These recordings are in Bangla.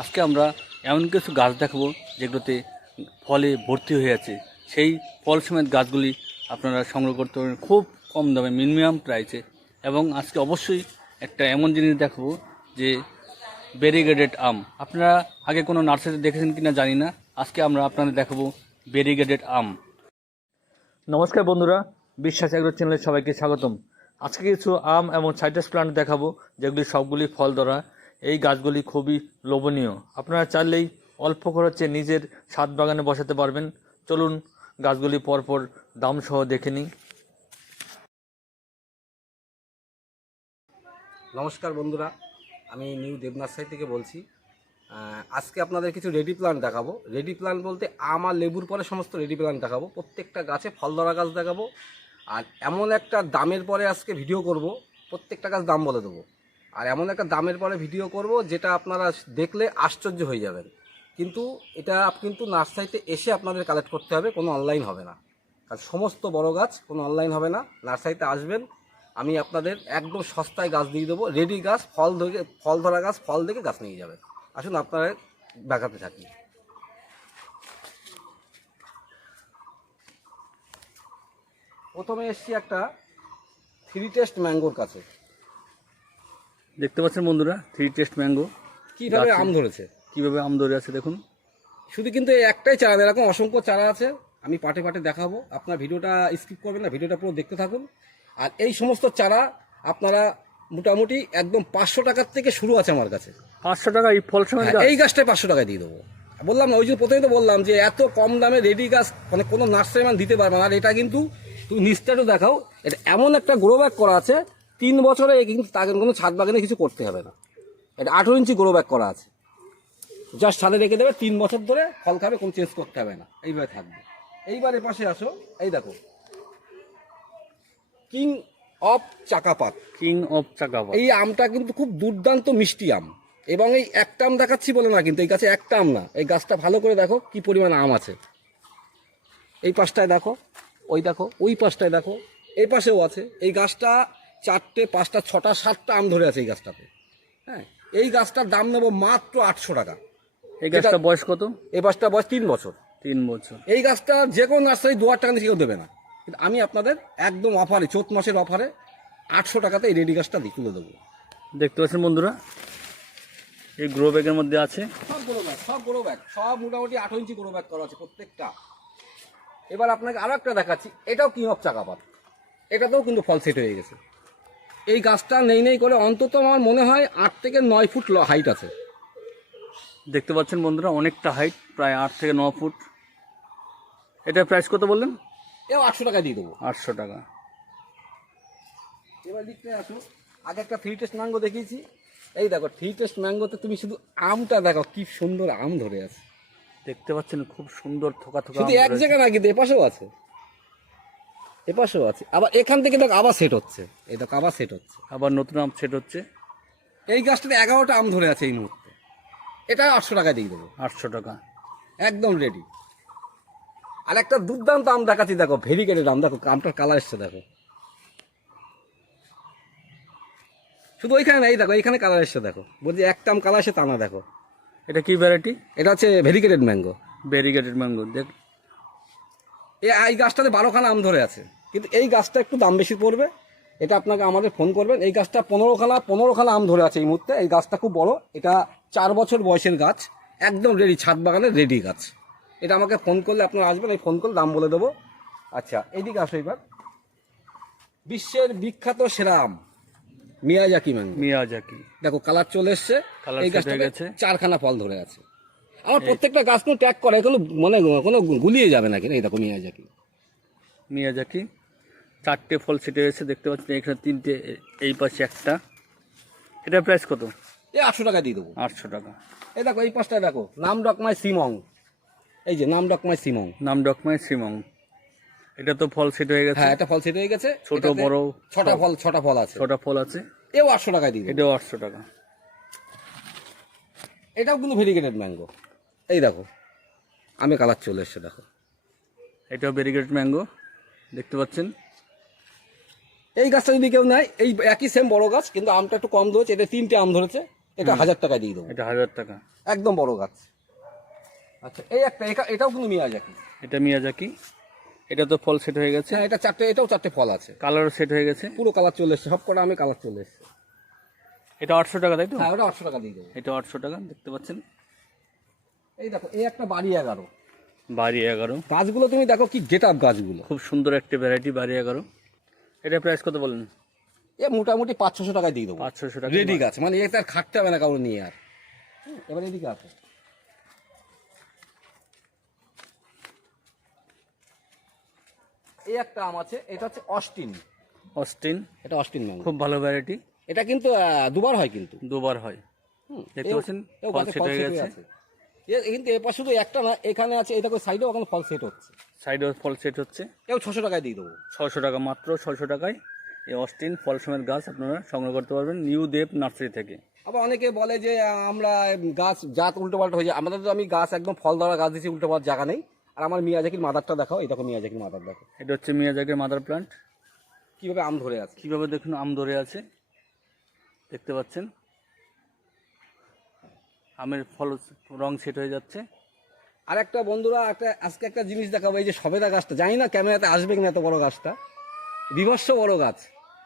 আজকে আমরা এমন কিছু গাছ দেখাবো যেগুলোতে ফলে ভর্তি হয়ে আছে। সেই ফল সমেত গাছগুলি আপনারা সংগ্রহ করতে পারবেন খুব কম দামে, মিনিমাম প্রাইসে। এবং আজকে অবশ্যই একটা এমন জিনিস দেখাবো যে বেরিগেডেড আম। আপনারা আগে কোনো নার্সারি দেখেছেন কিনা জানি না। আজকে আমরা আপনাদের দেখাবো বেরিগেডেড আম। নমস্কার বন্ধুরা, বিশ্বাস এগ্রো চ্যানেলে সবাইকে স্বাগতম। আজকে কিছু আম এবং সাইটাস প্লান্ট দেখাবো, যেগুলি সবগুলি ফল ধরা এই গাছগুলি খুবই লোভনীয়। আপনারা চাইলেই অল্প খরচে নিজের ছাদ বাগানে বসাতে পারবেন। চলুন গাছগুলি পরপর দাম সহ দেখে নিই। নমস্কার বন্ধুরা, আমি নিউ দেবনার্সারি থেকে বলছি। আজকে আপনাদের কিছু রেডি প্লান্ট দেখাবো। রেডি প্লান্ট বলতে আম আর লেবুর পরে সমস্ত রেডি প্লান্ট দেখাবো। প্রত্যেকটা গাছে ফল ধরা গাছ দেখাবো। আর এমন একটা দামের পরে আজকে ভিডিও করব। প্রত্যেকটা গাছ দাম বলে দেবো। আর এমন একটা দামের পরে ভিডিও করব যেটা আপনারা দেখলে আশ্চর্য হয়ে যাবেন। কিন্তু এটা কিন্তু নার্সারিতে এসে আপনাদের কালেক্ট করতে হবে, কোনো অনলাইন হবে না। আর সমস্ত বড় গাছ কোনো অনলাইন হবে না। নার্সারিতে আসবেন, আমি আপনাদের একদম সস্তায় গাছ দিয়ে দেবো। রেডি গাছ, ফল ধরে ফল ধরা গাছ, ফল দেখে গাছ নিয়ে যাবে আসুন আপনারা দেখাতে থাকি। প্রথমে এসছি একটা থ্রি টেস্ট ম্যাঙ্গোর কাছে। দেখতে পাচ্ছেন বন্ধুরা থ্রি টেস্ট ম্যাঙ্গো কীভাবে আম ধরেছে? কীভাবে আম ধরে আছে দেখুন। শুধু কিন্তু এই একটাই চারা এরকম অসংখ্য চারা আছে। আমি পাটে পাটে দেখাবো। আপনার ভিডিওটা স্কিপ করবেন না ভিডিওটা পুরো দেখতে থাকুন। আর এই সমস্ত চারা আপনারা মোটামুটি একদম পাঁচশো টাকার থেকে শুরু আছে আমার কাছে। পাঁচশো টাকা এই ফল হ্যাঁ, এই গাছটাই পাঁচশো টাকায় দিয়ে দেবো। বললাম না ওই জন্য প্রথমেই তো বললাম যে এত কম দামে রেডি গাছ মানে কোনো নার্সারি মান দিতে পারবে না। আর এটা কিন্তু তুমি নিচটা দেখাও এটা এমন একটা গ্রো ব্যাগ করা আছে তিন বছরে কিন্তু তাকে কোনো ছাদ বাগানে কিছু করতে হবে না। এটা আঠেরো ইঞ্চি গ্রো ব্যাগ করা আছে। জাস্ট ছাদে রেখে দেবে তিন বছর ধরে ফল খাবে কোনো চেঞ্জ করতে হবে না। এইভাবে থাকবে। এইবার এ পাশে আসো এই দেখো। King of Chakapat. King of Chakapat. এই আমটা কিন্তু খুব দুর্দান্ত মিষ্টি আম। এবং এই একটা আম দেখাচ্ছি বলে না কিন্তু এই গাছে একটা আম না। এই গাছটা ভালো করে দেখো কি পরিমাণ আম আছে। এই পাশটায় দেখো ওই দেখো ওই পাশটায় দেখো এই পাশেও আছে। এই গাছটা চারটে পাঁচটা ছটা সাতটা আম ধরে আছে এই গাছটাতে। হ্যাঁ এই গাছটার দাম নেব মাত্র আটশো টাকা। এই গাছটা বয়স কত? এই গাছটা বয়স তিন বছর। তিন বছর। এই গাছটা যে কোনো নার্সারি দু হাজার টাকা দিয়ে কেউ দেবে না। কিন্তু আমি আপনাদের একদম অফারে চৈত মাসের অফারে আটশো টাকাতে এই রেডি গাছটা দিয়ে তুলে দেবো। দেখতে পাচ্ছেন বন্ধুরা এই গ্রো ব্যাগের মধ্যে আছে। সব গ্রো ব্যাগ সব গ্রো ব্যাগ সব মোটামুটি আঠারো ইঞ্চি গ্রো ব্যাগ করা আছে প্রত্যেকটা। এবার আপনাকে আরও একটা দেখাচ্ছি এটাও কিং অফ চাকাপাত এটাতেও কিন্তু ফল সেট হয়ে গেছে। এই গাছটা নেই নেই করে অন্তত আমার মনে হয় আট থেকে নয় ফুট হাইট আছে। দেখতে পাচ্ছেন বন্ধুরা অনেকটা হাইট প্রায় আট থেকে ন ফুট। এটা প্রাইস কত বললেন? এও আটশো টাকা দিয়ে দেবো। আটশো টাকা। এবার লিখতে আসো আগে একটা থ্রি টেস্ট ম্যাঙ্গো দেখিয়েছি। এই দেখো থ্রি টেস্ট ম্যাঙ্গোতে তুমি শুধু আমটা দেখো কি সুন্দর আম ধরে আছে। দেখতে পাচ্ছেন খুব সুন্দর থোকা থোকা এক ধরেছে। জায়গা না কিন্তু এপাশেও আছে। এপাশেও আছে। আবার এখান থেকে দেখো আবার সেট হচ্ছে। এই দেখো আবার সেট হচ্ছে। আবার নতুন আম সেট হচ্ছে। এই গাছটাতে এগারোটা আম ধরে আছে এই মুহূর্তে। এটা আটশো টাকা দিয়ে দেবো। আটশো টাকা। একদম রেডি আর একটা দুর্দান্ত আম দেখাচ্ছি দেখো ভেরিকেটেড আম। দেখো আমটার কালার এসছে দেখো। শুধু ওইখানে না এই দেখো এইখানে কালার এসছে দেখো। বলছি একটা আম কালার এসে তা না দেখো। এটা কি ভ্যারাইটি এটা হচ্ছে ভেরিকেটেড ম্যাঙ্গো ভেরিগেটেড ম্যাঙ্গো দেখ। এই গাছটাতে বারোখানা আম ধরে আছে। কিন্তু এই গাছটা একটু দাম বেশি পড়বে এটা আপনাকে আমাদের ফোন করবেন। এই গাছটা পনেরোখানা পনেরোখানা আম ধরে আছে এই মুহূর্তে। এই গাছটা খুব বড় এটা চার বছর বয়সের গাছ একদম রেডি ছাদ বাগানের রেডি গাছ। এটা আমাকে ফোন করলে আপনারা আসবেন এই ফোন করলে দাম বলে দেবো। আচ্ছা এইদিকে আসো এবার। বিশ্বের বিখ্যাত সেরা আম মিয়াজাকি ম্যাঙ্গো। মিয়াজাকি। দেখো কালার চলে এসছে। এই গাছটা গেছে। চারখানা ফল ধরে আছে। আমার প্রত্যেকটা গাছ কোনো ট্যাগ করে কোনো মানে কোনো গুলিয়ে যাবে না কিনা এই দেখো মিয়াজাকি। মিয়াজাকি। চারটে ফল সেটে রয়েছে দেখতে পাচ্ছেন এখানে তিনটে এই পাশে একটা। এটা প্রাইস কত? এই আটশো টাকা দিয়ে দেবো। আটশো টাকা। এই দেখো এই পাঁচটা দেখো নাম ডকমাই সিমং। এই যে নাম ডকমাই সিমং। নাম ডকমাই শ্রীমং এটা তো ফল সেট হয়ে গেছে। হ্যাঁ এটা ফল সেট হয়ে গেছে। ছোট বড় ছটা ফল ছটা ফল আছে। ছটা ফল আছে। এও আটশো টাকায় দিয়ে এটাও আটশো টাকা। এটাও কিন্তু ভেরিগেটেড ম্যাঙ্গো এই দেখো আমি কালার চলে এসছে দেখো। এটাও ভেরিগেট ম্যাঙ্গো দেখতে পাচ্ছেন? এই গাছটা যদি কেউ নেয় এই একই সেম বড় গাছ কিন্তু আমটা একটু কম ধরেছে এটা তিনটে আম ধরেছে এটা হাজার টাকা দিয়ে দেবো। এটা হাজার টাকা। একদম বড় গাছ। আচ্ছা এই একটা এটা- এটাও কিন্তু মিয়াজাকি। এটা মিয়াজাকি। এটা তো ফল সেট হয়ে গেছে। হ্যাঁ এটা চারটে এটাও চারটে ফল আছে। কালার সেট হয়ে গেছে। পুরো কালার চলে এসছে সব কটা আমি কালার চলে এসছে। এটা আটশো টাকা তাই তো? হ্যাঁ ওটা আটশো টাকা দিয়ে দেবো। এটা আটশো টাকা দেখতে পাচ্ছেন? এই দেখো এই একটা বাড়ি এগারো। বাড়ি এগারো। গাছগুলো তুমি দেখো কি গেট আপ গাছগুলো। খুব সুন্দর একটা ভ্যারাইটি বাড়ি এগারো। এটা প্রাইস কত বলেন? এ মোটামুটি পাঁচ ছশো টাকায় দিয়ে দেবো। টাকা রেডি গাছ মানে এটা আর খাটতে হবে না কারও নিয়ে আর। এবার এদিকে আছে এই একটা আম আছে এটা হচ্ছে অস্টিন। অস্টিন। এটা অস্টিন ম্যাঙ্গো খুব ভালো ভ্যারাইটি এটা কিন্তু দুবার হয় কিন্তু। দুবার হয়। দেখতে পাচ্ছেন? ফল ফল হয়ে গেছে। কিন্তু এরপর শুধু একটা না এখানে আছে এটা সাইডেও ওখানে ফল সেট হচ্ছে। সাইডে ফল সেট হচ্ছে। এও ছশো টাকায় দিয়ে দেবো। ছশো টাকা মাত্র ছশো টাকায়। এই অস্টিন ফল সমেত গাছ আপনারা সংগ্রহ করতে পারবেন নিউ দেব নার্সারি থেকে। আবার অনেকে বলে যে আমরা গাছ জাত উল্টো পাল্টা হয়ে যায়। আমাদের তো আমি গাছ একদম ফল ধরা গাছ দিচ্ছি উল্টো পাল্টা জায়গা নেই। আর আমার মিয়াজাকির মাদারটা দেখাও এই দেখো মিয়াজাকির মাদার দেখো। এটা হচ্ছে মিয়াজাকের মাদার প্লান্ট কীভাবে আম ধরে আছে? কীভাবে দেখুন আম ধরে আছে? দেখতে পাচ্ছেন? আমের ফল রং সেট হয়ে যাচ্ছে। আর একটা বন্ধুরা একটা আজকে একটা জিনিস দেখাবো এই যে সবেদা গাছটা। জানি না ক্যামেরাতে আসবে কিনা এত বড় গাছটা। বিভৎস বড় গাছ।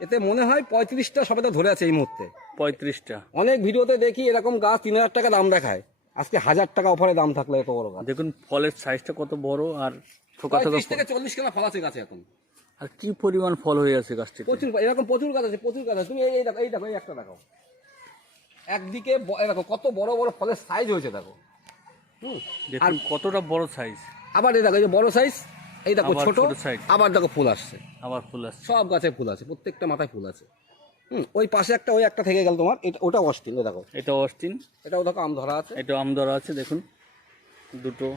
এতে মনে হয় পঁয়ত্রিশটা সবেদা ধরে আছে এই মুহূর্তে। পঁয়ত্রিশটা। অনেক ভিডিওতে দেখি এরকম গাছ তিন হাজার টাকা দাম দেখায়। আজকে হাজার টাকা অফারে দাম থাকলে এত বড় গাছ। দেখুন ফলের সাইজটা কত বড় আর পঁয়ত্রিশ থেকে চল্লিশ কেনা ফল আছে গাছে এখন। আর কি পরিমাণ ফল হয়ে আছে গাছটিতে? প্রচুর এরকম প্রচুর গাছ আছে প্রচুর গাছ আছে। তুমি এই দেখো এই দেখো এই একটা দেখো একদিকে দেখো কত বড় বড় ফলের সাইজ হয়েছে দেখো। দেখুন কতটা বড় সাইজ আবার এই দেখো এই যে বড় সাইজ এই দেখো ছোট আবার দেখো ফুল আসছে। আবার ফুল আসছে। সব গাছে ফুল আছে প্রত্যেকটা মাথায় ফুল আছে। হুম ওই পাশে একটা ওই একটা থেকে গেল তোমার এটা ওটা অস্টিন দেখো। এটা অস্টিন এটাও দেখো আম ধরা আছে। এটা আম ধরা আছে দেখুন। দুটো।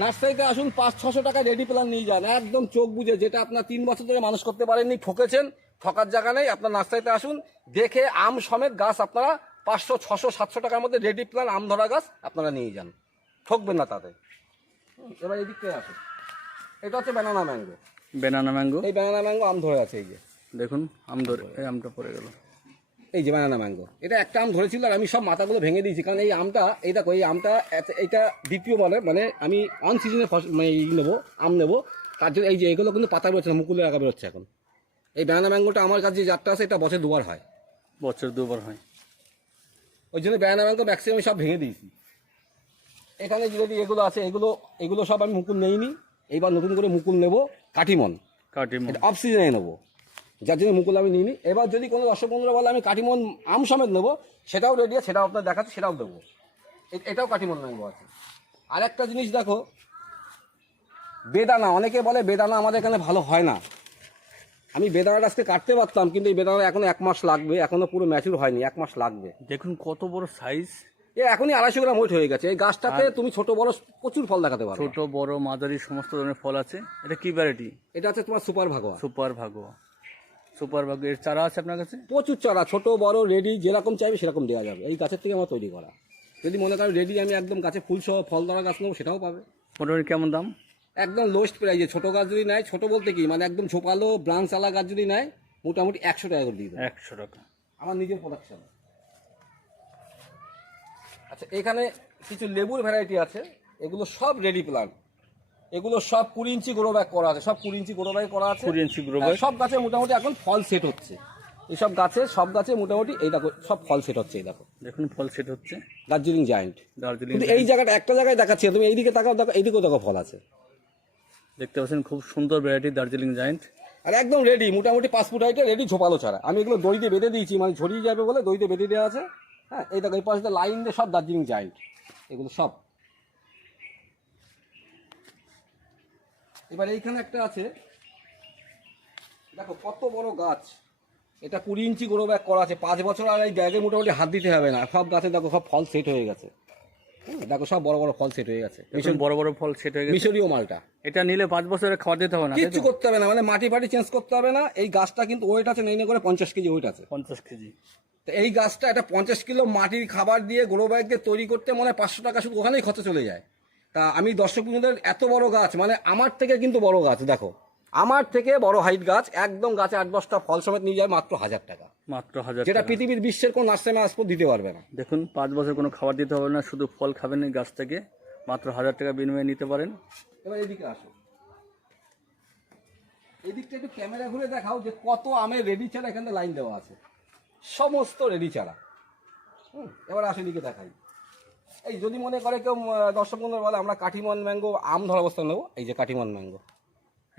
নার্সারিতে আসুন পাঁচ ছশো টাকা রেডি প্ল্যান নিয়ে যান। একদম চোখ বুঝে যেটা আপনার তিন বছর ধরে মানুষ করতে পারেননি ঠকেছেন ঠকার জায়গা নেই আপনার নার্সারিতে আসুন দেখে আম সমেত গাছ আপনারা পাঁচশো ছশো সাতশো টাকার মধ্যে রেডি প্ল্যান আম ধরা গাছ আপনারা নিয়ে যান। ঠকবেন না তাতে। এবার এদিক থেকে আসুন। এটা হচ্ছে ব্যানানা ম্যাঙ্গো বেনানা ম্যাঙ্গো এই ব্যানানা ম্যাঙ্গো আম ধরে আছে এই যে। দেখুন আম ধরে এই আমটা পড়ে গেল। এই যে ব্যানানা ম্যাঙ্গো এটা একটা আম ধরেছিল আর আমি সব মাথাগুলো ভেঙে দিয়েছি। কারণ এই আমটা এই দেখো এই আমটা এইটা দ্বিতীয় বলে মানে আমি অন সিজনে মানে ই নেব আম নেব। তার জন্য এই যে এগুলো কিন্তু পাতা বেরোচ্ছে না মুকুলের আগা বেরোচ্ছে এখন। এই ব্যানানা ম্যাঙ্গোটা আমার কাছে যে জাতটা আছে এটা বছর দুবার হয়। বছর দুবার হয়। ওই জন্য ব্যানানা ম্যাঙ্গো ম্যাক্সিমাম সব ভেঙে দিয়েছি। এখানে যদি এগুলো আছে এগুলো এগুলো সব আমি মুকুল নেইনি। এইবার নতুন করে মুকুল নেব কাঠিমন এটা অফ সিজনে নেব। যার জন্য মুকুল আমি নিইনি। এবার যদি কোনো দর্শক বন্ধুরা বলে আমি কাঠিমন আম সমেত নেব সেটাও রেডি আছে সেটাও আপনার দেখাচ্ছে সেটাও দেবো। এটাও কাঠিমন ম্যাঙ্গো আছে। আর একটা জিনিস দেখো বেদানা অনেকে বলে বেদানা আমাদের এখানে ভালো হয় না। আমি বেদানাটা আজকে কাটতে পারতাম কিন্তু এই বেদানা এখনও এক মাস লাগবে এখনও পুরো ম্যাচুর হয়নি এক মাস লাগবে। দেখুন কত বড় সাইজ এ এখনই আড়াইশো গ্রাম ওয়েট হয়ে গেছে এই গাছটাতে তুমি ছোট বড় প্রচুর ফল দেখাতে পারো ছোট বড় মাঝারি সমস্ত ধরনের ফল আছে। এটা কি ভ্যারাইটি এটা হচ্ছে তোমার super Bhagwa. Super Bhagwa. Super Bhagwa এর চারা আছে আপনার কাছে? প্রচুর চারা ছোট বড় রেডি যেরকম চাইবে সেরকম দেওয়া যাবে। এই গাছের থেকে আমার তৈরি করা। যদি মনে করেন রেডি আমি একদম গাছে ফুল সহ ফল ধরা গাছ নেব সেটাও পাবে। মোটামুটি কেমন দাম? একদম লোয়েস্ট প্রাইজে ছোট গাছ যদি নেয় ছোট বলতে কি মানে একদম ছোপালো ব্রাঞ্চ আলা গাছ যদি নেয় মোটামুটি একশো টাকা করে দিয়ে দেবে। একশো টাকা। আমার নিজের প্রোডাকশন আচ্ছা এখানে কিছু লেবুর ভ্যারাইটি আছে এগুলো সব রেডি প্লান্ট এগুলো সব কুড়ি ইঞ্চি গোড়ো ব্যাগ করা আছে সব কুড়ি ইঞ্চি গোড়ো ব্যাগ করা আছে। কুড়ি ইঞ্চি গ্রো হ্যাঁ, সব গাছে মোটামুটি এখন ফল সেট হচ্ছে। এইসব গাছে সব গাছে মোটামুটি এই দেখো সব ফল সেট হচ্ছে এই দেখো। দেখুন ফল সেট হচ্ছে। দার্জিলিং জায়েন্ট দার্জিলিং এই জায়গাটা একটা জায়গায় দেখাচ্ছি তুমি এইদিকে তাকাও দেখো এইদিকেও দেখো ফল আছে। দেখতে পাচ্ছেন খুব সুন্দর ভ্যারাইটি দার্জিলিং জায়েন্ট আর একদম রেডি মোটামুটি পাঁচ ফুট হাইটে রেডি ঝোপালো ছাড়া। আমি এগুলো দিয়ে বেঁধে দিয়েছি মানে ছড়িয়ে যাবে বলে দিয়ে বেঁধে দেওয়া আছে। হ্যাঁ এই দেখো, এই পাশে লাইন দিয়ে সব দার্জিলিং জায়েন্ট এগুলো সব। এবার এইখানে একটা আছে। দেখো, কত বড় গাছ। এটা কুড়ি ইঞ্চি গোড়ো ব্যাগ করা আছে। পাঁচ বছর আর এই ব্যাগে মোটামুটি হাত দিতে হবে না। সব গাছে দেখো, সব ফল সেট হয়ে গেছে। দেখো সব বড় বড় ফল সেট হয়ে গেছে। দেখুন বড় বড় ফল সেট হয়ে গেছে। মিশরীয় মালটা। এটা নিলে পাঁচ বছরের খাওয়া দিতে হবে না তো? করতে হবে না মানে মাটি ফাটি চেঞ্জ করতে হবে না। এই গাছটা কিন্তু ওয়েট আছে নেই করে পঞ্চাশ কেজি ওয়েট আছে। পঞ্চাশ কেজি। তো এই গাছটা একটা পঞ্চাশ কিলো মাটির খাবার দিয়ে গ্রো ব্যাগ দিয়ে তৈরি করতে মানে পাঁচশো টাকা শুধু ওখানেই খরচা চলে যায়। তা আমি দর্শক বন্ধুদের এত বড় গাছ মানে আমার থেকে কিন্তু বড় গাছ দেখো। আমার থেকে বড় হাইট গাছ একদম গাছে আট দশটা ফল সমেত নিয়ে যায় মাত্র হাজার টাকা। মাত্র হাজার যেটা পৃথিবীর বিশ্বের কোনো নার্সারি আসপো দিতে পারবে না। দেখুন পাঁচ বছর কোনো খাবার দিতে হবে না শুধু ফল খাবেন এই গাছ থেকে মাত্র হাজার টাকা বিনিময়ে নিতে পারেন। এবার এদিকে আসো। এদিকটা একটু ক্যামেরা ঘুরে দেখাও যে কত আমের রেডি চারা এখানে লাইন দেওয়া আছে। সমস্ত রেডি চারা এবার আসো এদিকে দেখাই। এই যদি মনে করে কেউ দর্শক বন্ধু বলে আমরা কাঠিমন ম্যাঙ্গো আম ধরা অবস্থা নেব। এই যে কাঠিমন ম্যাঙ্গো।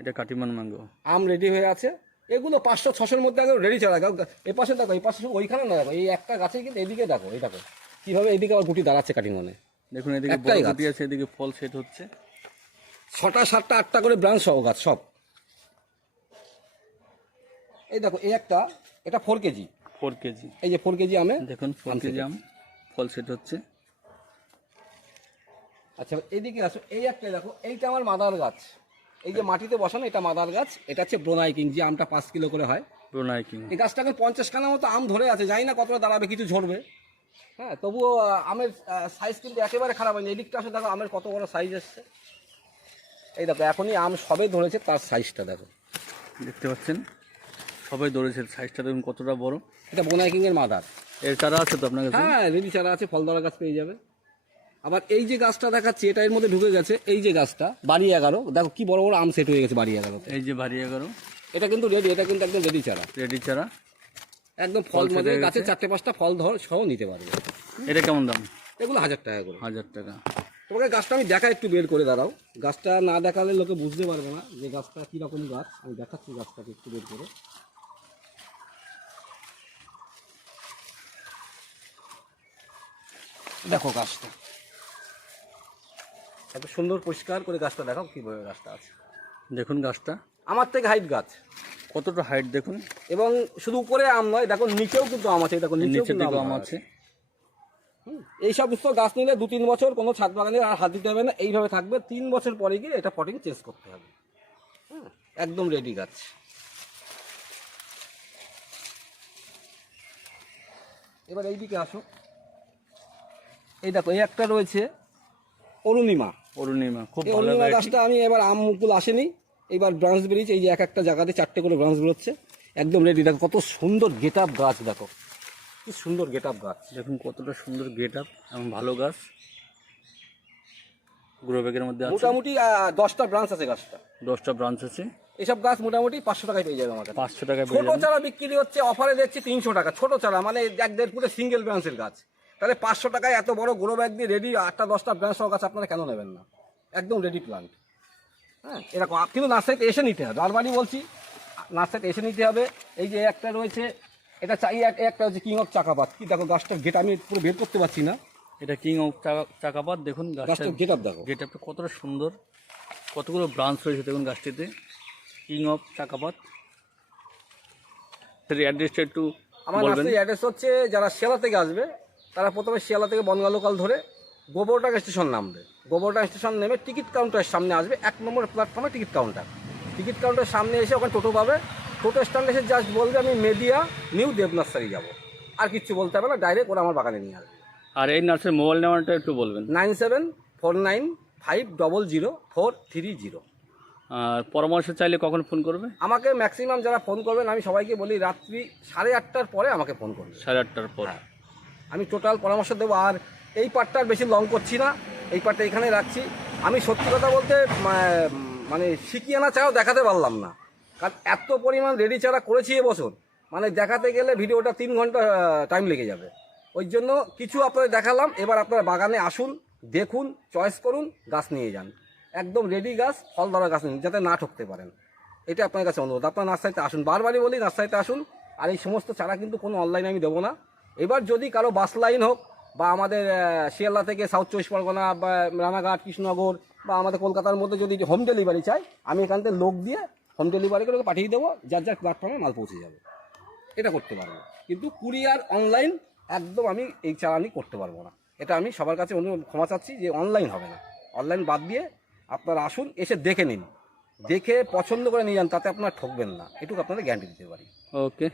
এটা কাটিমান ম্যাঙ্গো। আম রেডি হয়ে আছে। এগুলো পাঁচশো ছশোর মধ্যে আগে রেডি গা- এই পাশে দেখো এই পাশে ওইখানে না দেখো এই একটা গাছে কিন্তু এদিকে দেখো এই দেখো কীভাবে এদিকে আবার গুটি দাঁড়াচ্ছে কাটিং মানে। দেখুন এদিকে একটাই বড় গাছ। গুটি আছে এদিকে ফল সেট হচ্ছে। ছটা সাতটা আটটা করে ব্রাঞ্চ সহ গাছ সব। এই দেখো এই একটা এটা ফোর কেজি ফোর কেজি এই যে ফোর কেজি আমে দেখুন ফোর কেজি আম ফল সেট হচ্ছে। আচ্ছা এদিকে আসো এই একটা দেখো এইটা আমার মাদার গাছ। এই যে মাটিতে বসানো এটা মাদার গাছ এটা হচ্ছে ব্রোনাই কিং যে আমটা পাঁচ কিলো করে হয়। Brunei king. এই গাছটা এখন পঞ্চাশ খানা মতো আম ধরে আছে জানি না কতটা দাঁড়াবে কিছু ঝরবে। হ্যাঁ তবুও আমের সাইজ কিন্তু একেবারে খারাপ হয়নি। এদিকটা আসে দেখো আমের কত বড় সাইজ এসছে। এই দেখো এখনই আম সবে ধরেছে তার সাইজটা দেখো। দেখতে পাচ্ছেন? সবাই ধরেছে সাইজটা দেখুন কতটা বড়। এটা বোনাই কিং এর মাদার। এর চারা আছে তো আপনার কাছে? হ্যাঁ রেডি চারা আছে ফল ধরা গাছ পেয়ে যাবে। আবার এই যে গাছটা দেখাচ্ছি এটা এর মধ্যে ঢুকে গেছে এই যে গাছটা বাড়ি এগারো। দেখো কি বড় বড় আম সেট হয়ে গেছে বাড়ি এগারো এই যে বাড়ি এগারো। এটা কিন্তু রেডি এটা কিন্তু একদম রেডি চারা। রেডি চারা। একদম ফল মধ্যে গাছে চারটে পাঁচটা ফল ধর সহ নিতে পারবে। এটা কেমন দাম? এগুলো হাজার টাকা করে। হাজার টাকা। তোমাকে গাছটা আমি দেখা একটু বের করে দাঁড়াও। গাছটা না দেখালে লোকে বুঝতে পারবে না যে গাছটা কীরকম গাছ। আমি দেখাচ্ছি গাছটাকে একটু বের করে। দেখো গাছটা। এত সুন্দর পরিষ্কার করে গাছটা দেখাও কীভাবে গাছটা আছে। দেখুন গাছটা। আমার থেকে হাইট গাছ। কতটা হাইট দেখুন। এবং শুধু উপরে আম নয় দেখো নিচেও কিন্তু আম আছে দেখো নিচেও নিচের কিন্তু দিকে আম আছে। এই সমস্ত গাছ নিলে দু তিন বছর কোনো ছাদ বাগানে আর হাত দিতে হবে না এইভাবে থাকবে। তিন বছর পরে গিয়ে এটা পটিং চেঞ্জ করতে হবে। একদম রেডি গাছ। এবার এইদিকে আসো। এই দেখো এই একটা রয়েছে অরুণিমা। অরুণিমা খুব ভালো অরুণিমা গাছটা আমি এবার আম মুকুল আসেনি। এবার ব্রাঞ্চ বেরিয়েছে এই যে এক একটা জায়গাতে চারটে করে ব্রাঞ্চ বেরোচ্ছে। একদম রেডি দেখো কত সুন্দর গেট আপ গাছ দেখো। কি সুন্দর গেট আপ গাছ। দেখুন কতটা সুন্দর গেট আপ এবং ভালো গাছ। গ্রো ব্যাগের মধ্যে মোটামুটি দশটা ব্রাঞ্চ আছে গাছটা। দশটা ব্রাঞ্চ আছে। এসব গাছ মোটামুটি পাঁচশো টাকায় পেয়ে যাবে আমাদের পাঁচশো টাকা পেয়ে ছোট চারা বিক্রি হচ্ছে অফারে দিচ্ছি তিনশো টাকা। ছোট চারা মানে এক দেড় ফুটে সিঙ্গেল ব্রাঞ্চের গাছ। তাহলে পাঁচশো টাকায় এত বড় গ্রো ব্যাগ দিয়ে রেডি আটটা দশটা ব্রাঞ্চ সহ গাছ আপনারা কেন নেবেন না? একদম রেডি প্লান্ট হ্যাঁ এরকম। কিন্তু নার্সারিতে এসে নিতে হবে। বারবারই বলছি নার্সারিতে এসে নিতে হবে। এই যে একটা রয়েছে এটা চাই একটা হচ্ছে কিং অফ চাকাপাত। কি দেখো গাছটার গেট আমি পুরো বের করতে পারছি না। এটা কিং অফ চাকাপাত দেখুন গাছটা গাছটার গেট আপ দেখো। গেট আপটা কতটা সুন্দর। কতগুলো ব্রাঞ্চ রয়েছে দেখুন গাছটিতে। King of Chakapat. সেটা অ্যাড্রেসটা একটু আমার অ্যাড্রেস হচ্ছে যারা শিয়ালা থেকে আসবে তারা প্রথমে শিয়ালা থেকে বনগা লোকাল ধরে গোবরডাঙ্গা স্টেশন নামবে। গোবরডাঙ্গা স্টেশন নেমে টিকিট কাউন্টারের সামনে আসবে এক নম্বর প্ল্যাটফর্মে টিকিট কাউন্টার টিকিট কাউন্টারের সামনে এসে ওখানে টোটো পাবে। টোটো স্ট্যান্ড এসে জাস্ট বলবে আমি মেদিয়া নিউ দেবনার্সারি যাব। আর কিচ্ছু বলতে হবে না ডাইরেক্ট ওরা আমার বাগানে নিয়ে আসবে। আর এই নার্সের মোবাইল নাম্বারটা একটু বলবেন। Nine seven four nine five double zero four three zero. আর পরামর্শ চাইলে কখন ফোন করবে? আমাকে ম্যাক্সিমাম যারা ফোন করবেন আমি সবাইকে বলি রাত্রি সাড়ে আটটার পরে আমাকে ফোন করবে। সাড়ে আটটার পর। হ্যাঁ। আমি টোটাল পরামর্শ দেবো। আর এই পার্টটা বেশি লং করছি না। এই পার্টটা এখানে রাখছি। আমি সত্যি কথা বলতে মানে শিখিয়ে আনা চাও দেখাতে পারলাম না। কারণ এত পরিমাণ রেডি চারা করেছি এবছর। মানে দেখাতে গেলে ভিডিওটা তিন ঘণ্টা টাইম লেগে যাবে। ওই জন্য কিছু আপনাদের দেখালাম। এবার আপনারা বাগানে আসুন, দেখুন চয়েস করুন, গাছ নিয়ে যান। একদম রেডি গাছ ফল ধরা গাছ নিন যাতে না ঠকতে পারেন। এটা আপনার কাছে অনুরোধ। আপনার নার্সারিতে আসুন। বারবারই বলি, নার্সারিতে আসুন। আর এই সমস্ত চারা কিন্তু কোনো অনলাইনে আমি দেবো না। এবার যদি কারও বাস লাইন হোক, বা আমাদের শিয়ালদা থেকে সাউথ চব্বিশ পরগনা, বা রানাঘাট, কৃষ্ণনগর, বা আমাদের কলকাতার মধ্যে যদি হোম ডেলিভারি চাই, আমি এখান থেকে লোক দিয়ে হোম ডেলিভারি করে পাঠিয়ে দেবো, যার যার প্ল্যাটফর্মে মাল পৌঁছে যাবে। এটা করতে পারব। কিন্তু কুরিয়ার অনলাইন একদম আমি এই আমি করতে পারব না। এটা আমি সবার কাছে অনু ক্ষমা চাচ্ছি যে অনলাইন হবে না। অনলাইন বাদ দিয়ে আপনারা আসুন, এসে দেখে নিন। দেখে পছন্দ করে নিয়ে যান, তাতে আপনারা ঠকবেন না। এটুকু আপনাদের গ্যারান্টি দিতে পারি। ওকে